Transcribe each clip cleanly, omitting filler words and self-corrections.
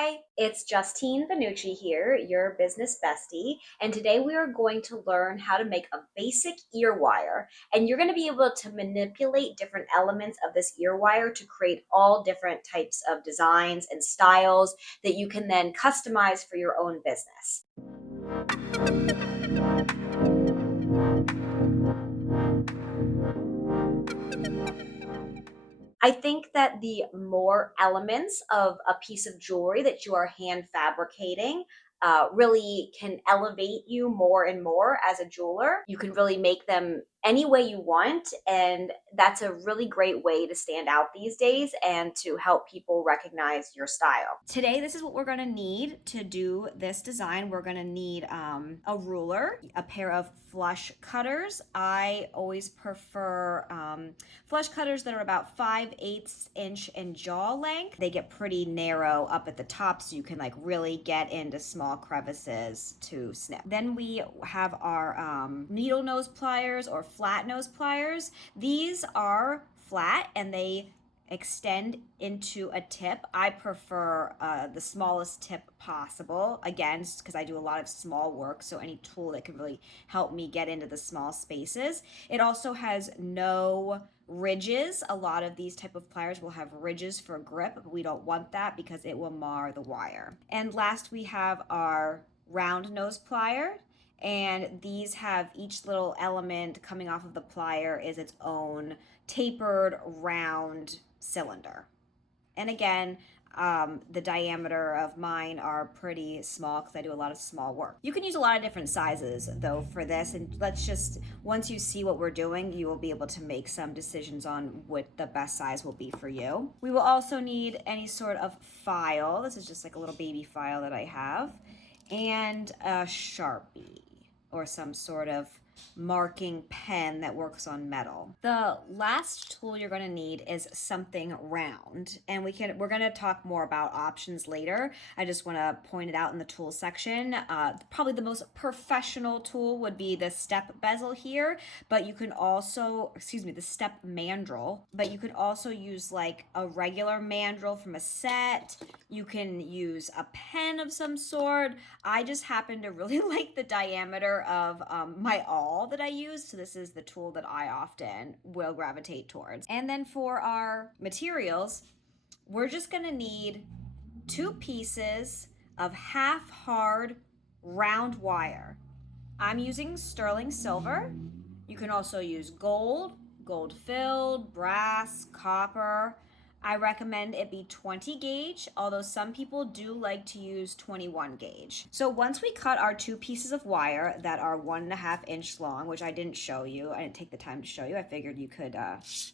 Hi, it's Justine Benucci here, your business bestie, and today we are going to learn how to make a basic ear wire, and you're going to be able to manipulate different elements of this ear wire to create all different types of designs and styles that you can then customize for your own business. I think that the more elements of a piece of jewelry that you are hand fabricating really can elevate you more and more as a jeweler. You can really make them any way you want, and that's a really great way to stand out these days and to help people recognize your style. Today, this is what we're going to need to do this design. We're going to need a ruler, a pair of flush cutters. I always prefer flush cutters that are about 5/8 inch in jaw length. They get pretty narrow up at the top, so you can like really get into small crevices to snip. Then we have our needle nose pliers or flat nose pliers. These are flat and they extend into a tip. I prefer the smallest tip possible, again, because I do a lot of small work, so any tool that can really help me get into the small spaces. It also has no ridges. A lot of these type of pliers will have ridges for grip, but we don't want that because it will mar the wire. And last we have our round nose plier, and these have each little element coming off of the plier is its own tapered round cylinder. And again, the diameter of mine are pretty small because I do a lot of small work. You can use a lot of different sizes though for this, and let's just, once you see what we're doing, you will be able to make some decisions on what the best size will be for you. We will also need any sort of file. This is just like a little baby file that I have, and a Sharpie or some sort of marking pen that works on metal. The last tool you're going to need is something round, and we're going to talk more about options later. I just want to point it out in the tool section. Probably the most professional tool would be the step bezel here, but you can also, the step mandrel, but you could also use like a regular mandrel from a set. You can use a pen of some sort. I just happen to really like the diameter of my awl that I use, so this is the tool that I often will gravitate towards. And then for our materials, we're just going to need 2 pieces of half hard round wire. I'm using sterling silver. You can also use gold, gold filled, brass, copper. I recommend it be 20 gauge, although some people do like to use 21 gauge. So once we cut our 2 pieces of wire that are 1.5 inch long, which I didn't show you, I didn't take the time to show you, I figured you could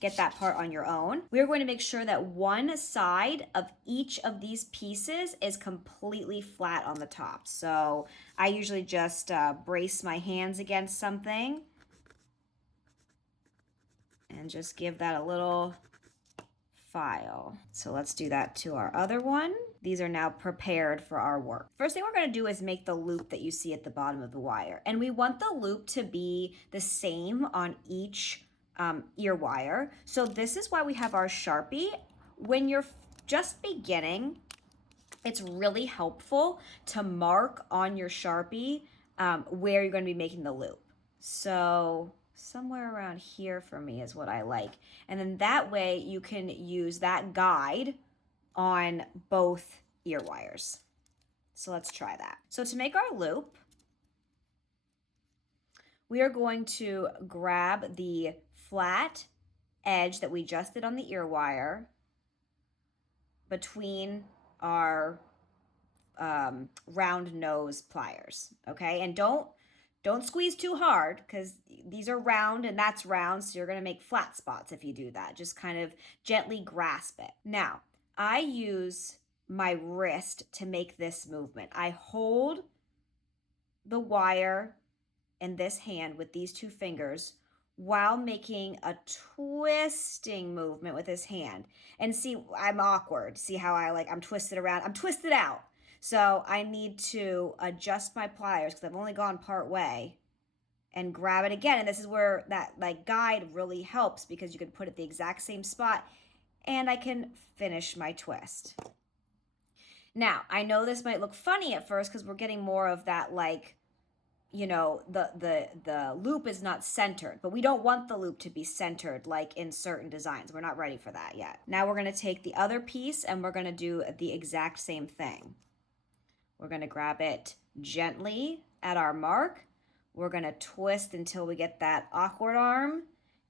get that part on your own. We're going to make sure that one side of each of these pieces is completely flat on the top. So I usually just brace my hands against something and just give that a little file. So let's do that to our other one. These are now prepared for our work. First thing we're going to do is make the loop that you see at the bottom of the wire. And we want the loop to be the same on each ear wire. So this is why we have our Sharpie. When you're just beginning, it's really helpful to mark on your Sharpie where you're going to be making the loop. So somewhere around here for me is what I like. And then that way you can use that guide on both ear wires. So let's try that. So to make our loop, we are going to grab the flat edge that we just did on the ear wire between our round nose pliers, okay? And don't squeeze too hard because these are round and that's round, so you're gonna make flat spots if you do that. Just kind of gently grasp it. Now, I use my wrist to make this movement. I hold the wire in this hand with these 2 fingers while making a twisting movement with this hand. And see, I'm awkward. See how I'm twisted around. I'm twisted out. So I need to adjust my pliers because I've only gone part way and grab it again. And this is where that guide really helps because you can put it the exact same spot and I can finish my twist. Now, I know this might look funny at first because we're getting more of that, like, you know, the loop is not centered, but we don't want the loop to be centered like in certain designs. We're not ready for that yet. Now we're going to take the other piece and we're going to do the exact same thing. We're going to grab it gently at our mark. We're going to twist until we get that awkward arm,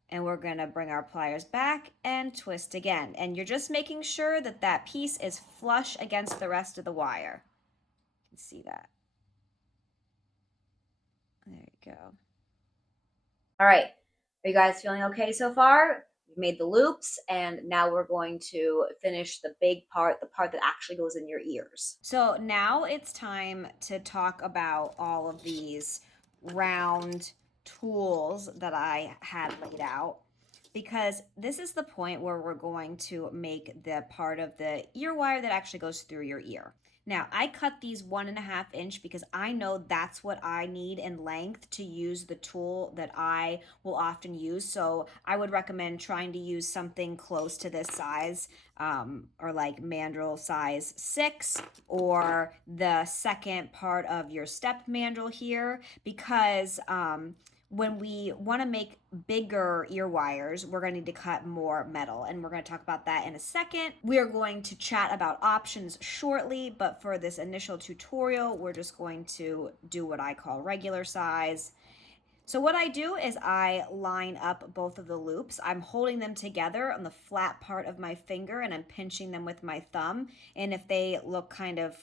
and we're going to bring our pliers back and twist again. And you're just making sure that that piece is flush against the rest of the wire. You can see that. There you go. All right, are you guys feeling okay so far? We made the loops, and now we're going to finish the big part, the part that actually goes in your ears. So now it's time to talk about all of these round tools that I had laid out, because this is the point where we're going to make the part of the ear wire that actually goes through your ear. Now, I cut these 1.5 inch because I know that's what I need in length to use the tool that I will often use. So I would recommend trying to use something close to this size, or like mandrel size 6, or the second part of your step mandrel here, because when we want to make bigger ear wires, we're going to need to cut more metal, and we're going to talk about that in a second. We are going to chat about options shortly, but for this initial tutorial, we're just going to do what I call regular size. So what I do is I line up both of the loops. I'm holding them together on the flat part of my finger, and I'm pinching them with my thumb. And if they look kind of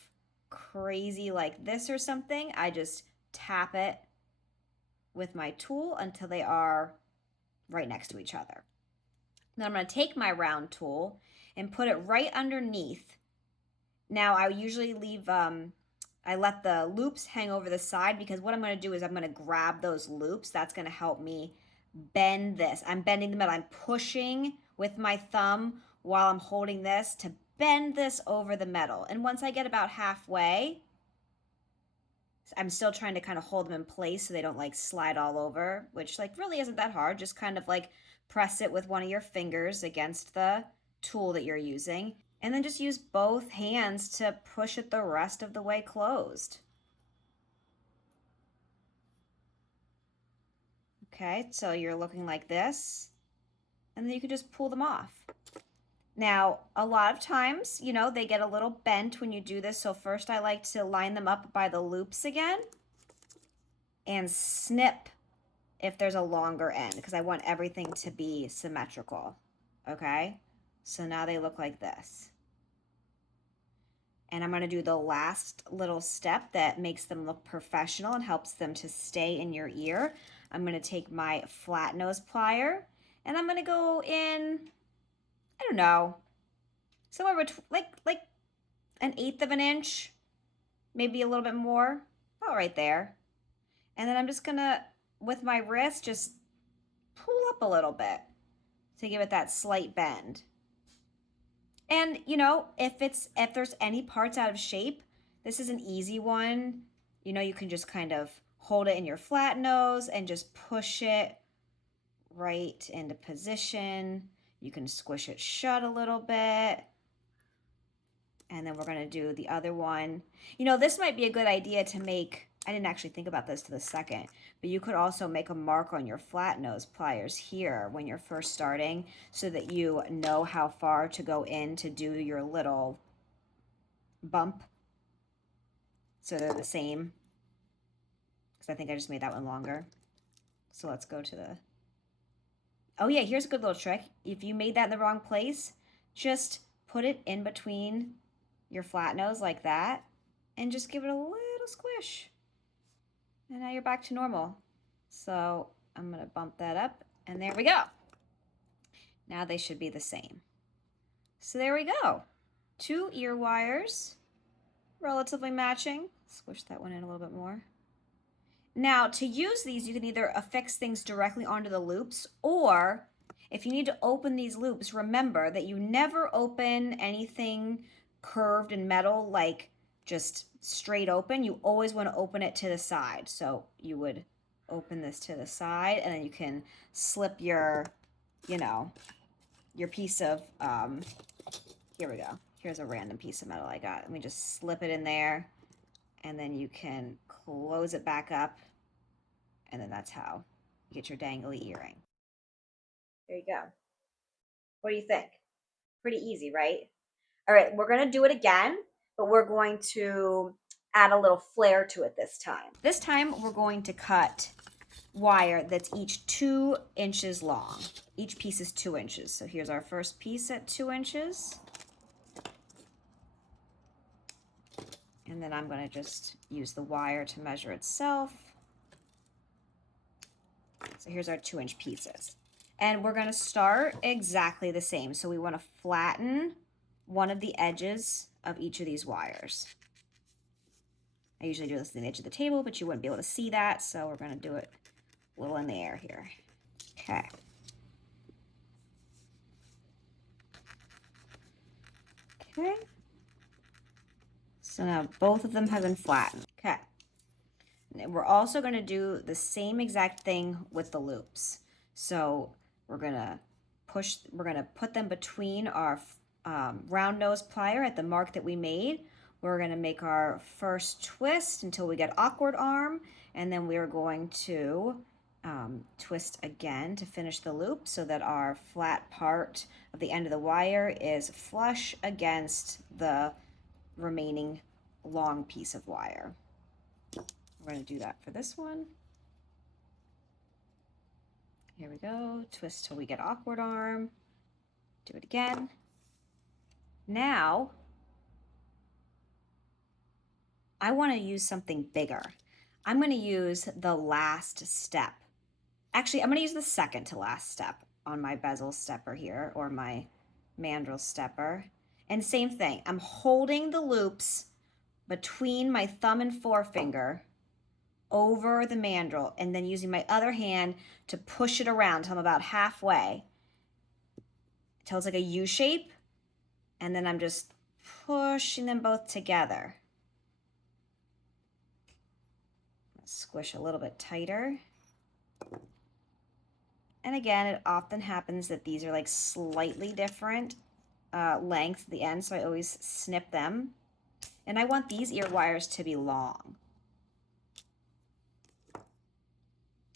crazy like this or something, I just tap it with my tool until they are right next to each other. Then I'm going to take my round tool and put it right underneath. Now I usually leave, I let the loops hang over the side, because what I'm going to do is I'm going to grab those loops. That's going to help me bend this. I'm bending the metal. I'm pushing with my thumb while I'm holding this to bend this over the metal. And once I get about halfway, I'm still trying to kind of hold them in place so they don't like slide all over, which like really isn't that hard. Just kind of like press it with one of your fingers against the tool that you're using, and then just use both hands to push it the rest of the way closed. Okay, so you're looking like this, and then you can just pull them off. Now, a lot of times, you know, they get a little bent when you do this. So first I like to line them up by the loops again and snip if there's a longer end, because I want everything to be symmetrical. Okay, so now they look like this. And I'm going to do the last little step that makes them look professional and helps them to stay in your ear. I'm going to take my flat nose plier, and I'm going to go in, I don't know, somewhere between like 1/8 of an inch, maybe a little bit more, about right there. And then I'm just going to, with my wrist, just pull up a little bit to give it that slight bend. And you know, if there's any parts out of shape, this is an easy one. You know, you can just kind of hold it in your flat nose and just push it right into position. You can squish it shut a little bit. And then we're going to do the other one. You know, this might be a good idea to make, I didn't actually think about this to the second, but you could also make a mark on your flat nose pliers here when you're first starting, so that you know how far to go in to do your little bump. So they're the same. Because I think I just made that one longer. So let's go to the, oh yeah, here's a good little trick. If you made that in the wrong place, just put it in between your flat nose like that, and just give it a little squish. And now you're back to normal. So I'm going to bump that up, and there we go. Now they should be the same. So there we go. 2 ear wires, relatively matching. Squish that one in a little bit more. Now to use these, you can either affix things directly onto the loops, or if you need to open these loops, remember that you never open anything curved in metal like just straight open. You always want to open it to the side. So you would open this to the side, and then you can slip your, you know, your piece of, here we go. Here's a random piece of metal I got. Let me just slip it in there, and then you can close it back up, and then that's how you get your dangly earring. There you go. What do you think? Pretty easy, right? All right, we're gonna do it again, but we're going to add a little flair to it this time. This time we're going to cut wire that's each 2 inches long. Each piece is 2 inches. So here's our first piece at 2 inches. And then I'm going to just use the wire to measure itself. So here's our 2-inch pieces. And we're going to start exactly the same. So we want to flatten one of the edges of each of these wires. I usually do this on the edge of the table, but you wouldn't be able to see that. So we're going to do it a little in the air here. Okay. Okay. So now both of them have been flattened. Okay. And we're also going to do the same exact thing with the loops. So we're going to put them between our round nose plier at the mark that we made. We're going to make our first twist until we get awkward arm, and then we're going to twist again to finish the loop so that our flat part of the end of the wire is flush against the remaining long piece of wire. We're going to do that for this one. Here we go. Twist till we get awkward arm. Do it again. Now, I want to use something bigger. I'm going to use the last step. Actually, I'm going to use the second to last step on my bezel stepper here, or my mandrel stepper. And same thing, I'm holding the loops between my thumb and forefinger over the mandrel, and then using my other hand to push it around till I'm about halfway, till it's like a U shape, and then I'm just pushing them both together. Squish a little bit tighter. And again, it often happens that these are like slightly different lengths at the end, so I always snip them. And I want these ear wires to be long.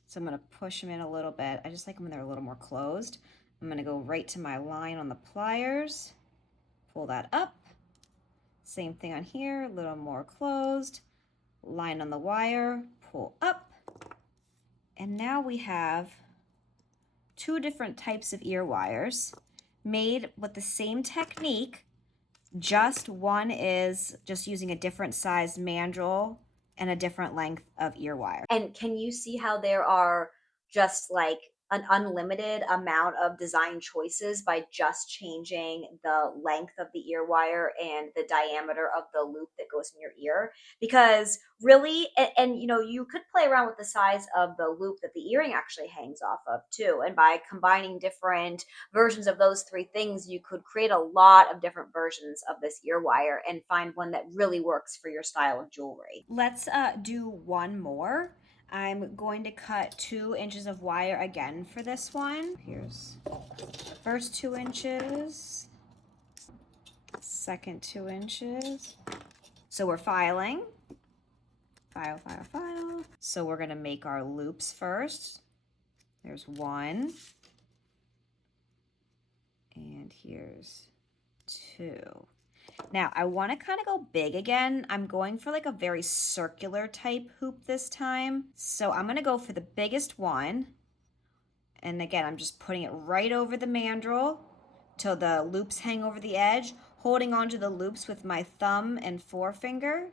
So I'm going to push them in a little bit. I just like them when they're a little more closed. I'm going to go right to my line on the pliers, pull that up. Same thing on here, a little more closed. Line on the wire, pull up. And now we have 2 different types of ear wires made with the same technique, just one is just using a different size mandrel and a different length of ear wire. And can you see how there are just like an unlimited amount of design choices by just changing the length of the ear wire and the diameter of the loop that goes in your ear? Because really, and you know, you could play around with the size of the loop that the earring actually hangs off of too. And by combining different versions of those 3 things, you could create a lot of different versions of this ear wire and find one that really works for your style of jewelry. Let's do one more. I'm going to cut 2 inches of wire again for this one. Here's the first 2 inches, second 2 inches. So we're filing. File, file, file. So we're going to make our loops first. There's 1. And here's 2. Now I want to kind of go big again. I'm going for like a very circular type hoop this time. So I'm going to go for the biggest one. And again, I'm just putting it right over the mandrel till the loops hang over the edge, holding onto the loops with my thumb and forefinger,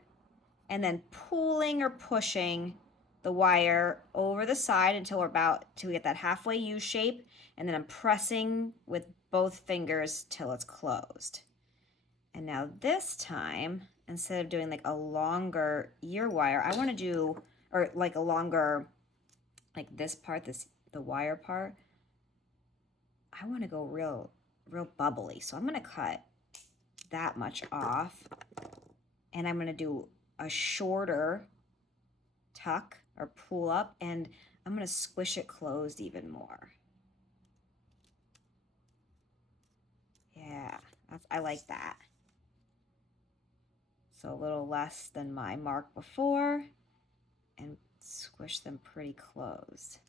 and then pulling or pushing the wire over the side until we get that halfway U shape, and then I'm pressing with both fingers till it's closed. And now this time, instead of doing like a longer ear wire, I want to do, or like a longer, like this part, the wire part, I want to go real bubbly. So I'm going to cut that much off, and I'm going to do a shorter tuck or pull up, and I'm going to squish it closed even more. Yeah, I like that. So a little less than my mark before, and squish them pretty closed.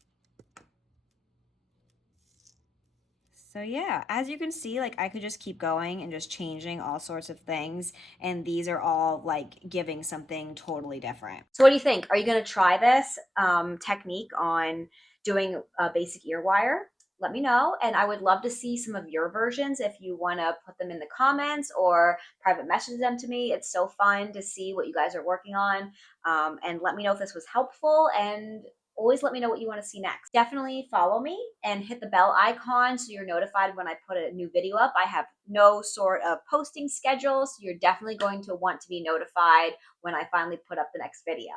So yeah, as you can see, like I could just keep going and just changing all sorts of things, and these are all like giving something totally different. So what do you think? Are you going to try this technique on doing a basic ear wire? Let me know. And I would love to see some of your versions if you want to put them in the comments or private message them to me. It's so fun to see what you guys are working on. And let me know if this was helpful, and always let me know what you want to see next. Definitely follow me and hit the bell icon so you're notified when I put a new video up. I have no sort of posting schedule, so you're definitely going to want to be notified when I finally put up the next video.